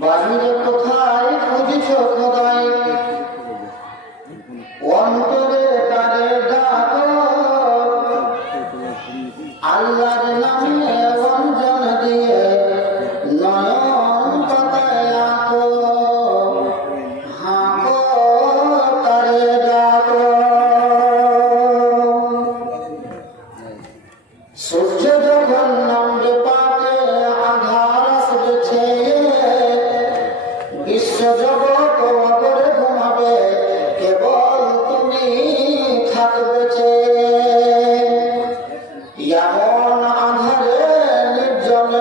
বাহিরে কোথায় খুঁজছ খোদাই, অন্তরে তারে ডাকো, আল্লাহর নামে অঞ্জন দিয়ে নয়ন পাতায় আঁকো, হাঁকো তারে ডাকো। সূর্য যখন নামবে পাকে, আধার আসবে ছেয়ে, বিশ্ব জগৎ অপরে ঘুমাবে, কেবল তুমি থাকবে চেয়ে। এমন আধারে নির্জন